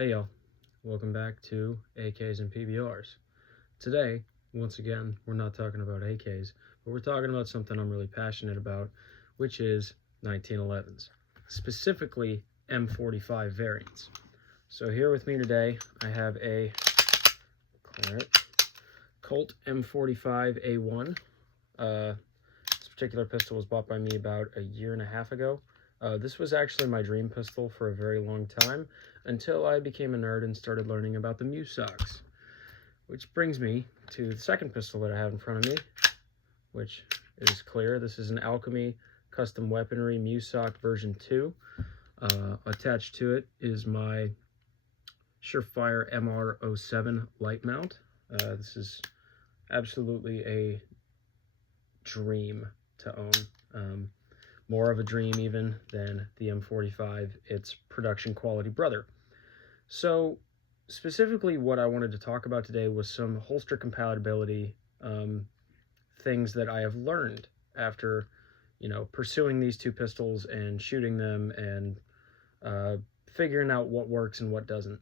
Hey y'all, welcome back to AKs and PBRs. Today, once again, we're not talking about AKs, but we're talking about something I'm really passionate about, which is 1911s, specifically M45 variants. So here with me today, I have a Colt M45A1. This particular pistol was bought by me about a year and a half ago. This was actually my dream pistol for a very long time, until I became a nerd and started learning about the MEUSOCs. Which brings me to the second pistol that I have in front of me, which is clear. This is an Alchemy Custom Weaponry MEUSOC version 2. Attached to it is my Surefire MR07 light mount. This is absolutely a dream to own. More of a dream even than the M45, its production quality brother. So specifically what I wanted to talk about today was some holster compatibility things that I have learned after, pursuing these two pistols and shooting them and figuring out what works and what doesn't.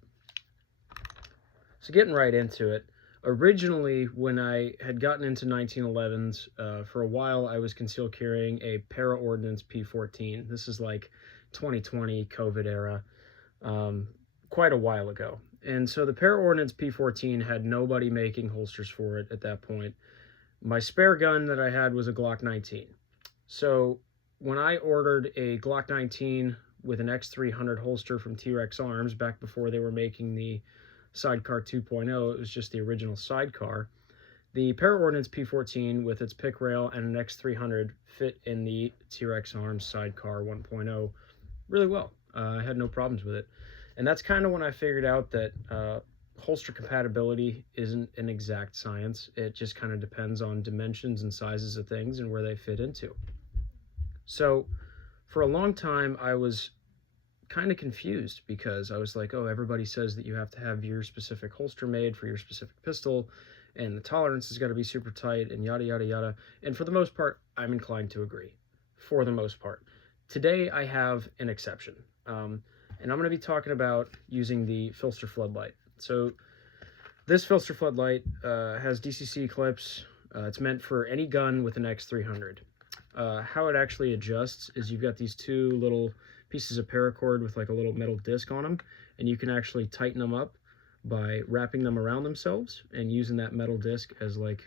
So getting right into it, originally when I had gotten into 1911s, for a while I was concealed carrying a Para-Ordnance P14. This is like 2020 COVID era, quite a while ago. And so the Para-Ordnance P14 had nobody making holsters for it at that point. My spare gun that I had was a Glock 19. So when I ordered a Glock 19 with an X300 holster from T-Rex Arms, back before they were making the Sidecar 2.0, it was just the original sidecar. The Para-Ordnance P14 with its pick rail and an X300 fit in the T-Rex Arms Sidecar 1.0 really well. I had no problems with it. And that's kind of when I figured out that holster compatibility isn't an exact science. It just kind of depends on dimensions and sizes of things and where they fit into. So for a long time, I was kind of confused because I was like, oh, everybody says that you have to have your specific holster made for your specific pistol, and the tolerance has got to be super tight, and yada, yada, yada. And for the most part, I'm inclined to agree. For the most part. Today, I have an exception. And I'm going to be talking about using the Phlster Floodlight. So this Phlster Floodlight has DCC clips. It's meant for any gun with an X300. How it actually adjusts is you've got these two little pieces of paracord with like a little metal disc on them, and you can actually tighten them up by wrapping them around themselves and using that metal disc as like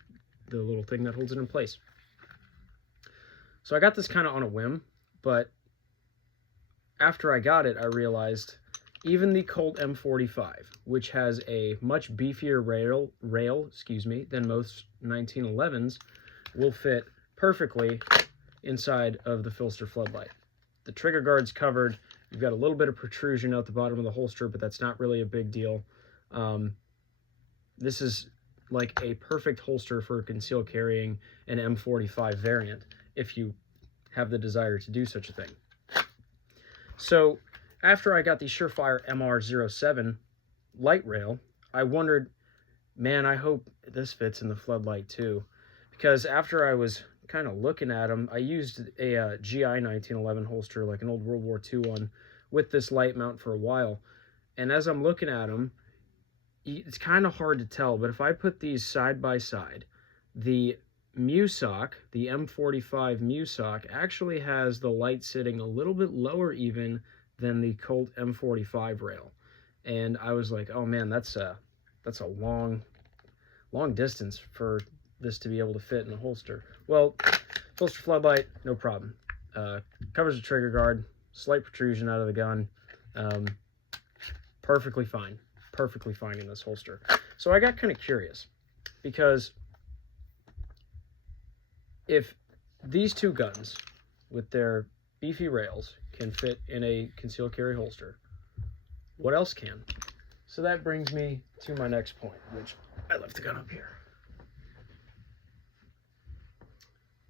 the little thing that holds it in place. So I got this kind of on a whim, but after I got it, I realized even the Colt M45, which has a much beefier rail than most 1911s, will fit perfectly inside of the Phlster Floodlight. The trigger guard's covered. You've got a little bit of protrusion out the bottom of the holster, but that's not really a big deal. This is like a perfect holster for concealed carrying an M45 variant, if you have the desire to do such a thing. So after I got the Surefire MR07 light rail, I wondered, man, I hope this fits in the Floodlight too. Because after I was kind of looking at them, I used a GI 1911 holster, like an old World War II one, with this light mount for a while. And as I'm looking at them, it's kind of hard to tell, but if I put these side by side, the MEUSOC, the M45 MEUSOC, actually has the light sitting a little bit lower even than the Colt M45 rail. And I was like, oh man, that's a long distance for this to be able to fit in the holster. Well, Phlster Floodlight, no problem. Covers the trigger guard, slight protrusion out of the gun. Perfectly fine in this holster. So I got kind of curious, because if these two guns with their beefy rails can fit in a concealed carry holster, what else can? So that brings me to my next point, which I left the gun up here.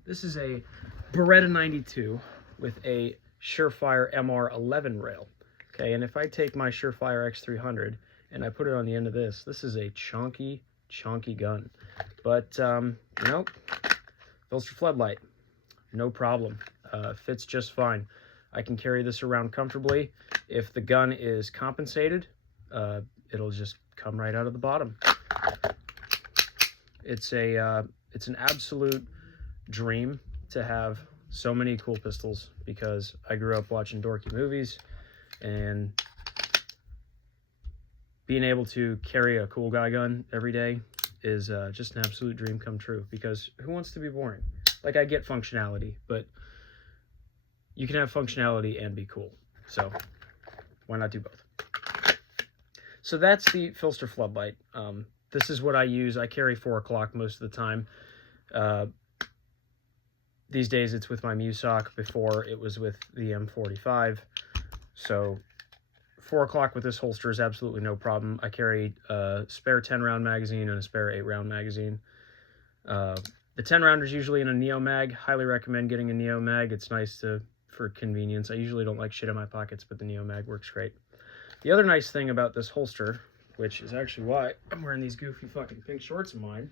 This is a Beretta 92 with a Surefire MR11 rail. Okay, and if I take my Surefire X300 and I put it on the end of this, this is a chunky gun. But, Phlster Floodlight, no problem. Fits just fine. I can carry this around comfortably. If the gun is compensated, it'll just come right out of the bottom. It's an absolute dream to have so many cool pistols, because I grew up watching dorky movies, and being able to carry a cool guy gun every day is just an absolute dream come true, because who wants to be boring? Like, I get functionality, but you can have functionality and be cool. So why not do both? So that's the Phlster Floodlight. This is what I use. I carry 4 o'clock most of the time. These days it's with my MEUSOC. Before it was with the M45. So 4 o'clock with this holster is absolutely no problem. I carry a spare 10-round magazine and a spare 8-round magazine. The 10-rounder is usually in a Neo mag. Highly recommend getting a Neo mag. It's nice for convenience. I usually don't like shit in my pockets, but the Neo mag works great. The other nice thing about this holster, which is actually why I'm wearing these goofy fucking pink shorts of mine,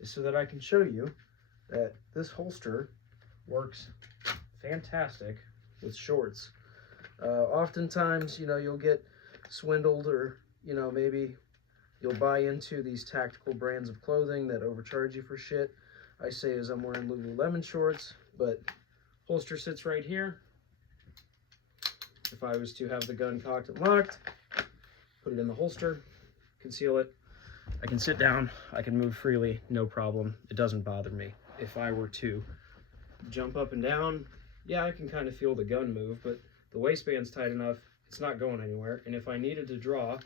is so that I can show you that this holster works fantastic with shorts. Oftentimes, you know, you'll get swindled, or, you know, maybe you'll buy into these tactical brands of clothing that overcharge you for shit. I say as I'm wearing Lululemon shorts, but holster sits right here. If I was to have the gun cocked and locked, put it in the holster, conceal it, I can sit down, I can move freely, no problem. It doesn't bother me. If I were to jump up and down, yeah, I can kind of feel the gun move, but the waistband's tight enough, it's not going anywhere. And if I needed to draw,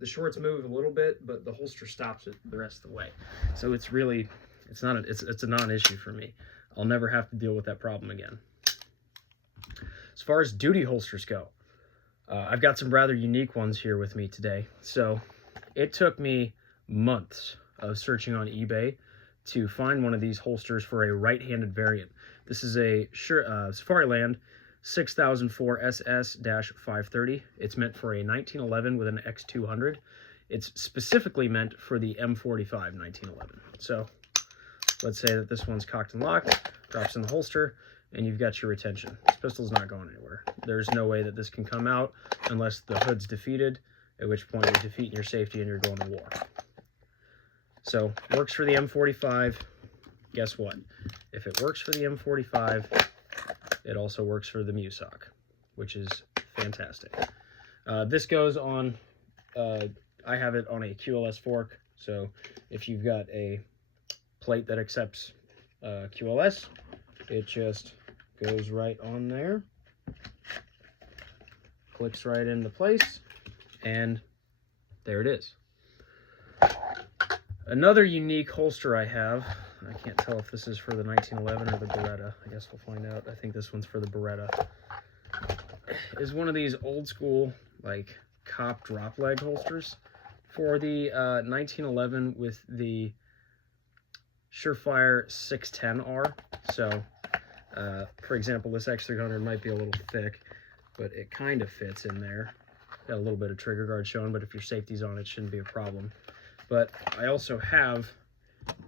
the shorts move a little bit, but the holster stops it the rest of the way. So it's really, it's a non-issue for me. I'll never have to deal with that problem again. As far as duty holsters go, I've got some rather unique ones here with me today. So it took me months of searching on eBay to find one of these holsters for a right-handed variant. This is a Safariland 6004 SS-530. It's meant for a 1911 with an X200. It's specifically meant for the M45 1911. So let's say that this one's cocked and locked, drops in the holster, and you've got your retention. This pistol's not going anywhere. There's no way that this can come out unless the hood's defeated, at which point you're defeating your safety and you're going to war. So, works for the M45. Guess what? If it works for the M45, it also works for the MEUSOC, which is fantastic. This goes on, I have it on a QLS fork, so if you've got a plate that accepts QLS, it just goes right on there, clicks right into place, and there it is. Another unique holster I have, I can't tell if this is for the 1911 or the Beretta. I guess we'll find out. I think this one's for the Beretta. Is one of these old school, like, cop drop leg holsters for the 1911 with the Surefire 610R. So, for example, this X300 might be a little thick, but it kind of fits in there. Got a little bit of trigger guard showing, but if your safety's on, it shouldn't be a problem. But I also have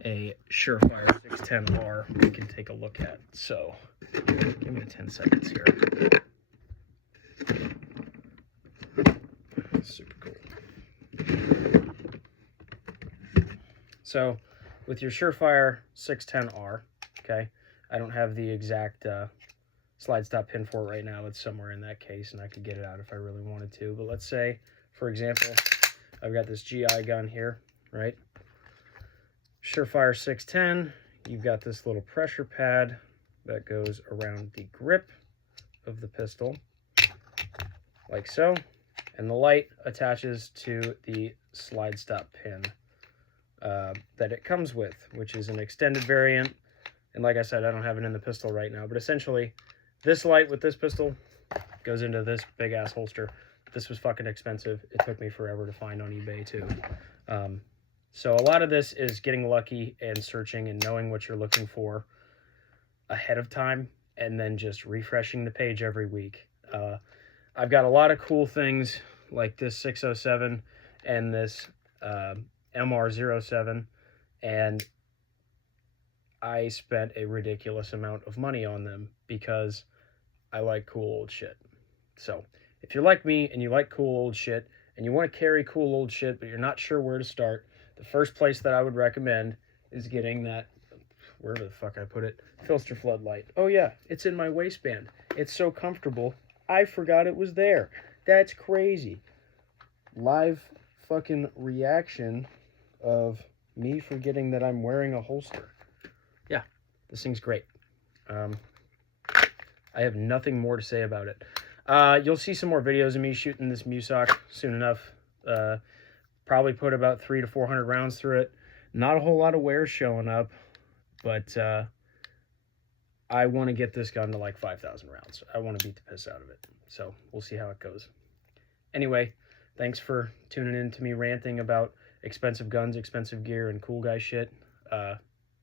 a Surefire 610R we can take a look at. So, give me 10 seconds here. Super cool. So, with your Surefire 610R, okay, I don't have the exact slide stop pin for it right now. It's somewhere in that case, and I could get it out if I really wanted to. But let's say, for example, I've got this GI gun here, right? Surefire 610, you've got this little pressure pad that goes around the grip of the pistol, like so, and the light attaches to the slide stop pin that it comes with, which is an extended variant. And like I said, I don't have it in the pistol right now, but essentially this light with this pistol goes into this big ass holster. This was fucking expensive. It took me forever to find on eBay too. So a lot of this is getting lucky and searching and knowing what you're looking for ahead of time, and then just refreshing the page every week. I've got a lot of cool things like this 607 and this MR07, and I spent a ridiculous amount of money on them because I like cool old shit. So if you're like me and you like cool old shit, and you want to carry cool old shit, but you're not sure where to start, the first place that I would recommend is getting that, wherever the fuck I put it, Phlster Floodlight. Oh yeah, it's in my waistband. It's so comfortable, I forgot it was there. That's crazy. Live fucking reaction of me forgetting that I'm wearing a holster. Yeah, this thing's great. I have nothing more to say about it. You'll see some more videos of me shooting this MEUSOC soon enough. Probably put about 300 to 400 rounds through it. Not a whole lot of wear showing up, but I want to get this gun to like 5,000 rounds. I want to beat the piss out of it. So we'll see how it goes. Anyway, thanks for tuning in to me ranting about expensive guns, expensive gear, and cool guy shit.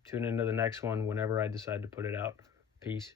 Tune into the next one whenever I decide to put it out. Peace.